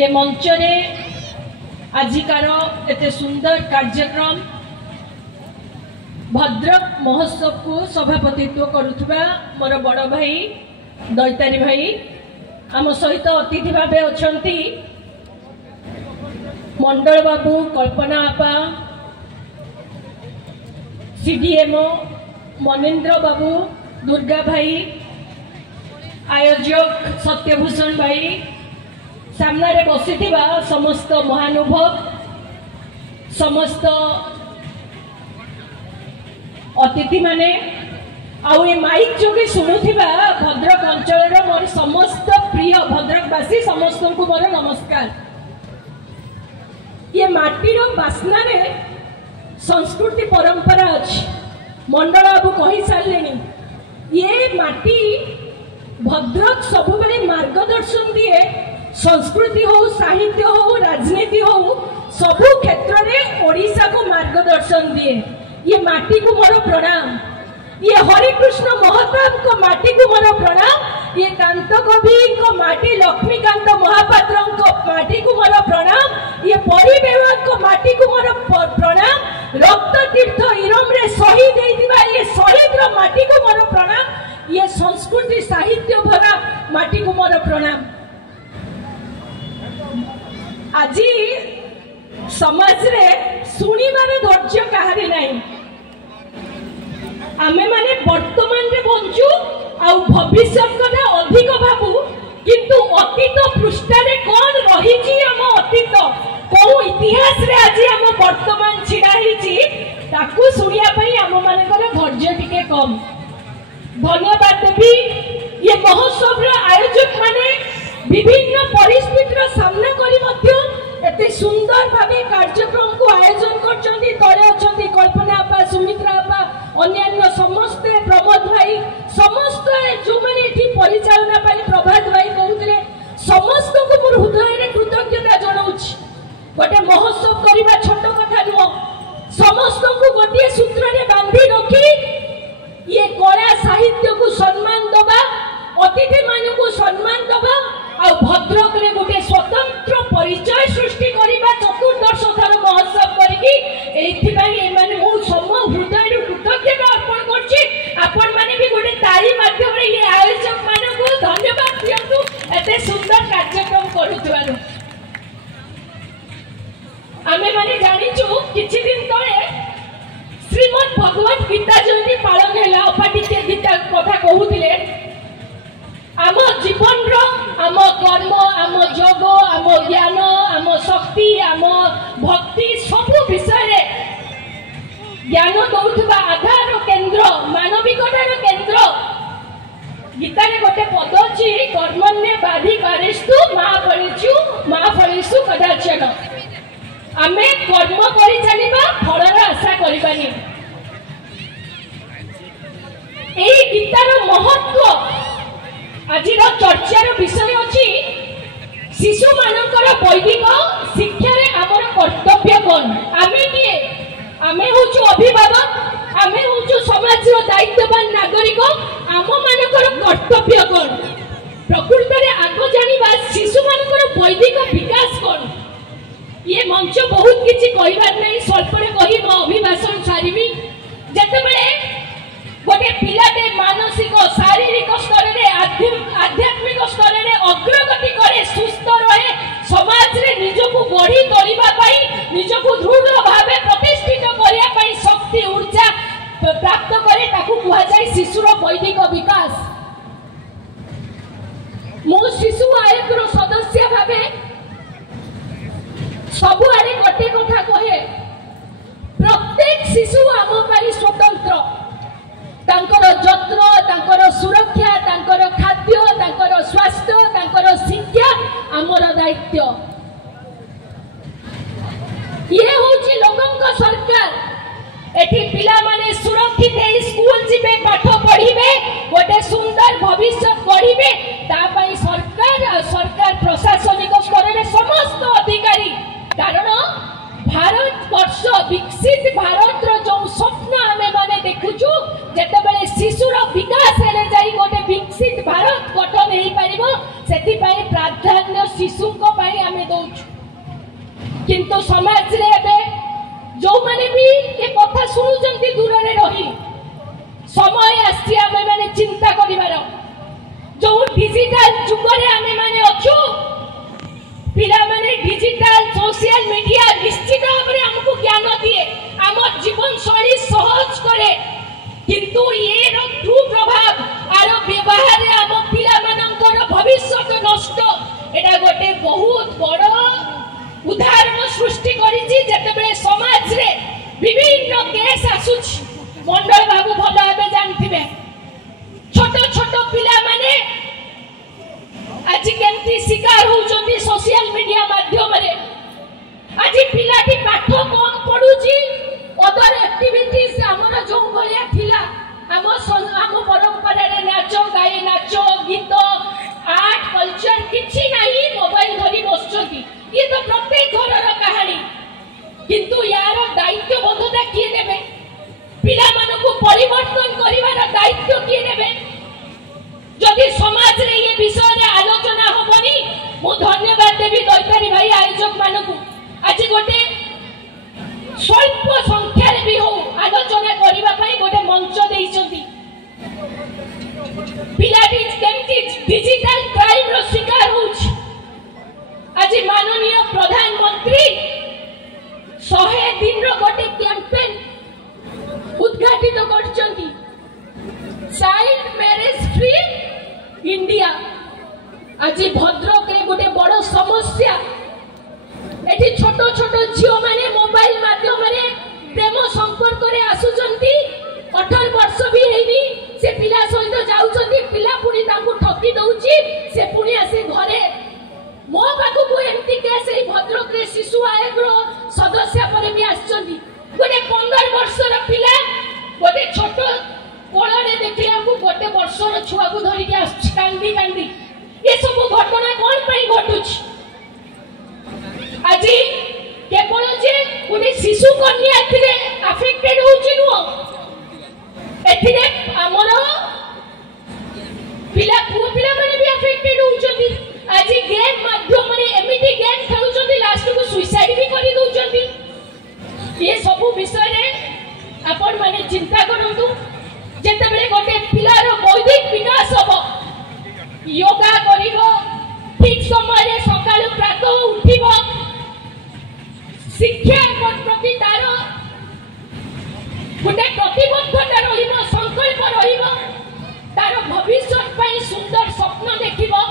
ए मंचरे आजिकार एते सुंदर कार्यक्रम भद्रक महोत्सव को सभापतित्व करुवा मोर बड़ भाई दैतारी भाई आम सहित अतिथि भाव अच्छा मंडल बाबू कल्पना आपा सीडीएमओ मनेन्द्र बाबू दुर्गा भाई आयोजक सत्यभूषण भाई सामने बसी समस्त महानुभव समस्त अतिथि माने आउ ए माइक जोगे शुणुवा भद्रक अंचल मोर समस्त प्रिय भद्रकवासी समस्त को मोर नमस्कार। ये माटीर बास्ना रे संस्कृति परंपरा अच्छी मंडल बाबू कही सारे ये माटी भद्रक सब मार्गदर्शन दिए संस्कृति हो साहित्य हो राजनीति हो सबु क्षेत्र में ओडिशा को मार्गदर्शन दिए। ये माटी को मोर प्रणाम, ये हरिकृष्ण महताब को माटी को मोर प्रणाम, ये कांत कवि को माटी लक्ष्मीकांत महापात्र को माटी को मोर प्रणाम, ये परिवेश को माटी को मोर प्रणाम, रक्त तीर्थ इरम रे शहीद होइतिबा ये शहीद रो माटी को मोर प्रणाम, ये संस्कृति साहित्य भरा माटी को मोर प्रणाम। आज समाज रे सुनिबार धैर्य कहारी नहीं आमे माने वर्तमान रे बंचु आ भविष्यत कथा अधिक भाबू किंतु अतीत पृष्ठ रे कोन रही छी हम अतीत को इतिहास रे आज हम वर्तमान छिड़ा हिची ताकू सुनिया पई हम माने कर धैर्य टिके कम। धन्यवाद देवी ये महोत्सव रे आयोजक माने विभिन्न परिस्थितिर सामना करी मध्य एते सुंदर भावे कार्यक्रम को आयोजन करछंती। तळे अछंती कल्पना आपा सुमित्रा आपा अन्यान्य समस्त प्रमोद भाई समस्त जो माने एठी परिचालना पाई प्रभात भाई कहउतले समस्त को मोर हृदय रे कृतज्ञता जणाउछि। गोटे महोत्सव करिबा छोट कथा नुह समस्त को गोटे सूत्र रे बांधी रखी ये कला साहित्य को सम्मान दबा अतिथि मान को सम्मान दबा आ भद्रक रे गोटे स्वतंत्र परिचय सृष्टि करिबा चतुर्दश थर महोत्सव करिकी एथि पई ए माने मो सम हृदय रे कृतज्ञता अर्पण करछि। आपण माने भी गोटे ताली माध्यम रे ये आयोजक मान को धन्यवाद दियंतु एते सुंदर कार्यक्रम करूथबानु। आमे माने जानिछु किछि दिन तळे श्रीमद् भगवत गीता जयंती पालन हैला अपाटी गीता कथा कहूतिले आम जीवन रो आम कर्म आम योग आम ज्ञान आम शक्ति आम भक्ति सब विषय रे ज्ञान दौथबा आधार केंद्र मानविकतार केंद्र गीता रे गोटे पद अछि कर्मण्ये बाधिकारेस्तु मा फलेषु कदाचन। आमे कर्म करि चलिबा फलर आशा करिबानी। एई गीतार महत्व आजिर चर्चार विषय अछि शिशु मानकर वैदिक शिक्षा रे हमर कर्तव्य कोन। आमे किए आमे होछु अभिभावक आमे होछु समाज रो दायित्ववान नागरिक आम मानकर कर्तव्य कोन। प्रकृत रे आगो जानिबा शिशु मानकर वैदिक विकास कोन। ये मंच बहुत किछि कहिबार नै स्वल्परे कहि म अभिभाषण सारिबी। जेतेबेले गोटे पिलाटे मानसिक शारीरिक स्तर रे आध्यात्मिक स्तर रे अग्रगति करे सुस्थ रहे समाज रे निजको गढ़ी तोलिबा पई निजको दृढ़ भावे प्रतिष्ठित करिया पई शक्ति ऊर्जा प्राप्त करे ताकू कुहा जाय शिशुर वैदिक विकास। मो शिशु आयोग रो सदस्य भावे सब आड़े गोटे कथा कहे प्रत्येक शिशु आम पाई स्वतंत्र तांकर जत्न तांकर सुरक्षा तांकर खाद्य तांकर स्वास्थ्य तांकर शिक्षा आमर दायित्व। ये होची लोकंक सरकार एठी पिला माने सुरक्षित है स्कूल जिबे पाठ पढ़िबे गोटे सुंदर भविष्य गढ़िबे ता पई सरकार प्रशासनिक स्तर रे समस्त अधिकारी कारण भारत वर्ष विकसित भारत रो जो स्वप्न आमे माने देखुछु शिशुर विकास हेले जाई गोटे विकसित भारत गठन हेई परिबो सेति पई प्राधान्य शिशु आमे दौचु किंतु समाज रे एबे जो माने भी ये कथा सुनुचंती दूर रे रही समय आसी आमे माने चिंता करिवार जो डिजिटल जुग रे आमे माने अछु पिला माने डिजिटल सोशल मीडिया निश्चित भाव रे हमको ज्ञान दिए आम जीवन शैली सहज करे किंतु ये रो दुप्रभाव आरो व्यवहार रे आम पिला मानकर भविष्य नष्ट एटा गोटे बहुत बड़ उदाहरण सृष्टि करिछि जेतेबेले समाज रे विभिन्न केस आसुछि मंडल बाबू भल भाबे जानथिबे छोट छोट पिला माने आज केमती शिकार होउचंती सोशल मीडिया माध्यम रे आज पिलाटी पाठ कम पढुछि अदर एक्टिविटीज हमर जो भलिया थिला हम परंपरा रे नाच गाय नाच गीत आर्ट कल्चर किछि नाही मोबाइल धरी बसचंती ये तो प्रत्येक घर कहानी किंतु यार दायित्व बोधता किए नेबे पिला मानको परिवर्तन करिवार दायित्व किए नेबे जदि समाज रे ये विषय रे आलोचना होबनी मु धन्यवाद देबी दैतारी भाई आयोजक मानको आज गोटे स्वल्प संख्या रे भी हो आलोचना करिवा पई गोटे मंच देइचंती पिलाटी केमती डिजिटल क्राइम रो शिकार होउछ आज माननीय प्रधानमंत्री 100 दिन रो गोटे कैंपेन उद्घाटित करचंती चाइल्ड मैरिज फ्री इंडिया आज भद्रक रे गोटे बड़ समस्या एठी छोट छोट झियो माने मोबाइल माध्यम रे प्रेम संपर्क रे आसुचंती 18 वर्ष भी हेनी से पिला सहित जाउचंती पिला पुनी तांको ठकी दउची से पुनी आसे घरे मो बाकू को एमती केस ए भद्रक रे शिशु आयोग रो सदस्य पर भी आछंती गोटे 15 वर्षर पिला गोटे छोट कोळ रे देखिला को गोटे वर्षर छुआ को धरि के आछ कांदी कांदी ये सब घटना कोन पई घटुछ आज केवल जे गोटे शिशु कन्या एथिरे अफेक्टेड होछि नो एथिरे हमर पिला पुओ पिला माने भी अफेक्टेड होउछंती आज गेम माध्यम रे एमिटी गेम खेलुचंती लास्ट को सुसाइड भी करि दउचंती ये सब विषय रे आपण माने चिंता करंतु जेतेबेले गोटे पिलार बौद्धिक विकास होबो योगा करिवो ठीक समय रे सकाळ प्रातः उठिबो शिक्षा प्रति तार गोटे प्रतिबद्धता रहिबो संकल्प रहिबो तार भविष्य पई सुंदर स्वप्न देखिबो